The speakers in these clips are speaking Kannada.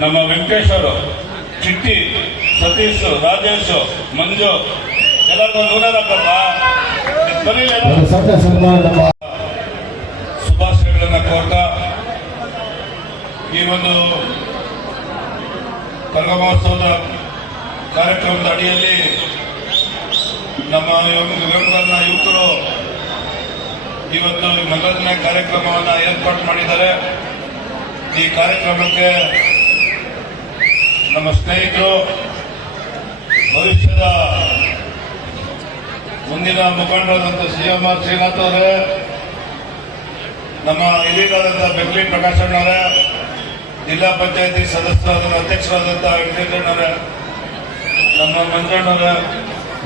ನಮ್ಮ ವೆಂಕಟೇಶ್ ಅವರು ಚಿಟ್ಟಿ ಸತೀಶ್ ರಾಜೇಶ್ ಮಂಜು ಎಲ್ಲರಿಗೂ ನೂರ ಹಾಕಪ್ಪ ಬರೀಲ್ಲ ಒಂದು ಸತ್ಯ ಸನ್ಮಾನ ನಮ್ಮ ಶುಭಾಶಯಗಳನ್ನು ಕೋರ್ತಾ ಈ ಒಂದು ಕರಗ ಮಹೋತ್ಸವದ ಕಾರ್ಯಕ್ರಮದ ಅಡಿಯಲ್ಲಿ ನಮ್ಮ ಯುವ- ಯುವಕರನ್ನ ಯುವಕರು ಇವತ್ತು ಮಂಗಳ ಕಾರ್ಯಕ್ರಮವನ್ನು ಏರ್ಪಾಡು ಮಾಡಿದ್ದಾರೆ. ಈ ಕಾರ್ಯಕ್ರಮಕ್ಕೆ ನಮ್ಮ ಸ್ನೇಹಿತರು. ಭವಿಷ್ಯದ ಮುಂದಿನ ಮುಖಂಡರಾದಂಥ ಸಿ ಎಂ ಆರ್ ಶ್ರೀನಾಥ್ ಅವರೇ, ನಮ್ಮ ಹಿರಿಯರಾದಂಥ ಪ್ರಕಾಶ್ ಅಣ್ಣವರೇ ಜಿಲ್ಲಾ ಪಂಚಾಯತಿ ಸದಸ್ಯರಾದ ಅಧ್ಯಕ್ಷರಾದಂಥ ವೆಂಕಟೇಶಣ್ಣವರೇ ನಮ್ಮ ಮಂಜಣ್ಣವರೇ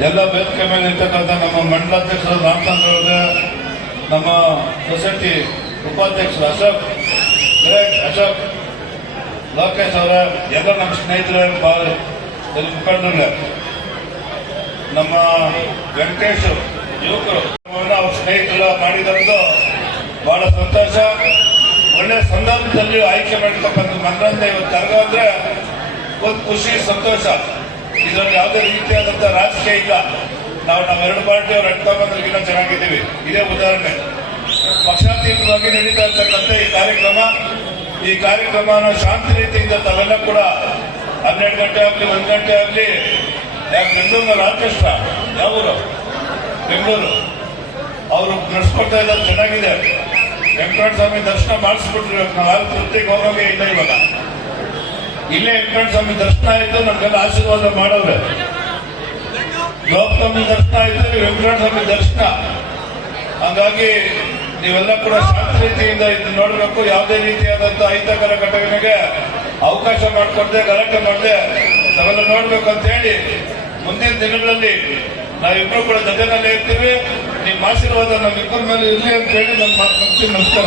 ಎಲ್ಲ ವೇದಿಕೆ ಮೇಲೆ ಇರ್ತಕ್ಕಂಥ ನಮ್ಮ ಮಂಡಲಾಧ್ಯಕ್ಷರಾದ ರಾಮಚಂದ್ರ ನಮ್ಮ ಸೊಸೈಟಿ ಉಪಾಧ್ಯಕ್ಷರು ಅಶೋಕ್ ಅಶೋಕ್. ಲೋಕೇಶ್ ಅವರ, ಎಲ್ಲ ನಮ್ಮ ಸ್ನೇಹಿತರ ಮುಖಂಡರೇ ನಮ್ಮ ವೆಂಕಟೇಶ್ ಯುವಕರು ಅವ್ರ ಸ್ನೇಹಿತರು ಮಾಡಿದಂದು ಬಹಳ ಸಂತೋಷ. ಒಳ್ಳೆ ಸಂದರ್ಭದಲ್ಲಿ ಆಯ್ಕೆ ಮಾಡಿರ್ತಕ್ಕಂಥ ಮನರಂಜನೆ ಇವತ್ತು ಅಂದ್ರೆ ಒಂದು ಖುಷಿ, ಸಂತೋಷ. ಇದರಲ್ಲಿ ಯಾವುದೇ ರೀತಿಯಾದಂತಹ ರಾಜಕೀಯ ಇಲ್ಲ. ನಾವು ಎರಡು ಪಾರ್ಟಿ ಅವ್ರು ಅಡ್ಕೊಂಬಂದ್ರಿಗಿನ್ನ ಚೆನ್ನಾಗಿದ್ದೀವಿ. ಇದೇ ಉದಾಹರಣೆ. ಪಕ್ಷಾತೀತವಾಗಿ ನಡೀತಾ ಇರ್ತಕ್ಕಂಥ ಈ ಕಾರ್ಯಕ್ರಮ ಈ ಕಾರ್ಯಕ್ರಮನ ಶಾಂತಿ ರೀತಿಯಿಂದ ತಾವೆಲ್ಲ ಕೂಡ ಹನ್ನೆರಡು ಗಂಟೆ ಆಗಲಿ, ಒಂದು ಗಂಟೆ ಆಗಲಿ. ಯಾಕೆ ಬೆಂಗಳೂರಿನ ರಾಕೇಶ್ರ ಯಾವೂರು? ಬೆಂಗಳೂರು. ಅವರು ನಡೆಸ್ಕೊಡ್ತಾ ಇದ್ದಾರೆ, ಚೆನ್ನಾಗಿದೆ. ವೆಂಕಟ ಸ್ವಾಮಿ ದರ್ಶನ ಮಾಡಿಸ್ಬಿಟ್ರು ನಾವು ಯಾರು ತೃಪ್ತಿಗೆ ಇಲ್ಲ ಇವಾಗ. ಇಲ್ಲೇ ವೆಂಕಟ ಸ್ವಾಮಿ ದರ್ಶನ ಆಯ್ತು, ನಮ್ಗೆಲ್ಲ ಆಶೀರ್ವಾದ ಮಾಡೋರೆ. ಗೌತಮಿ ದರ್ಶನ ಆಯ್ತು ವೆಂಕಟ ಸ್ವಾಮಿ ದರ್ಶನ. ಹಾಗಾಗಿ ನೀವೆಲ್ಲ ಕೂಡ ಶಾಂತ ರೀತಿಯಿಂದ ಇದು ನೋಡಬೇಕು ಯಾವುದೇ ರೀತಿಯಾದಂತ ಅಹಿತಕರ ಘಟನೆಗೆ ಅವಕಾಶ ಮಾಡಿಕೊಡ್ದೆ, ಗಲಾಟೆ ಮಾಡದೆ ತಾವೆಲ್ಲ ನೋಡ್ಬೇಕು ಅಂತ ಹೇಳಿ ಮುಂದಿನ ದಿನಗಳಲ್ಲಿ ನಾವಿಬ್ರು ಕೂಡ ಜೊತೆನಲ್ಲಿ ಇರ್ತೀವಿ ನಿಮ್ಮ ಆಶೀರ್ವಾದ ನಮ್ಮಿಬ್ಬರ ಮೇಲೆ ಇರಲಿ ಅಂತ ಹೇಳಿ ನನ್ನ ಮಾತು. ನಮಸ್ಕಾರ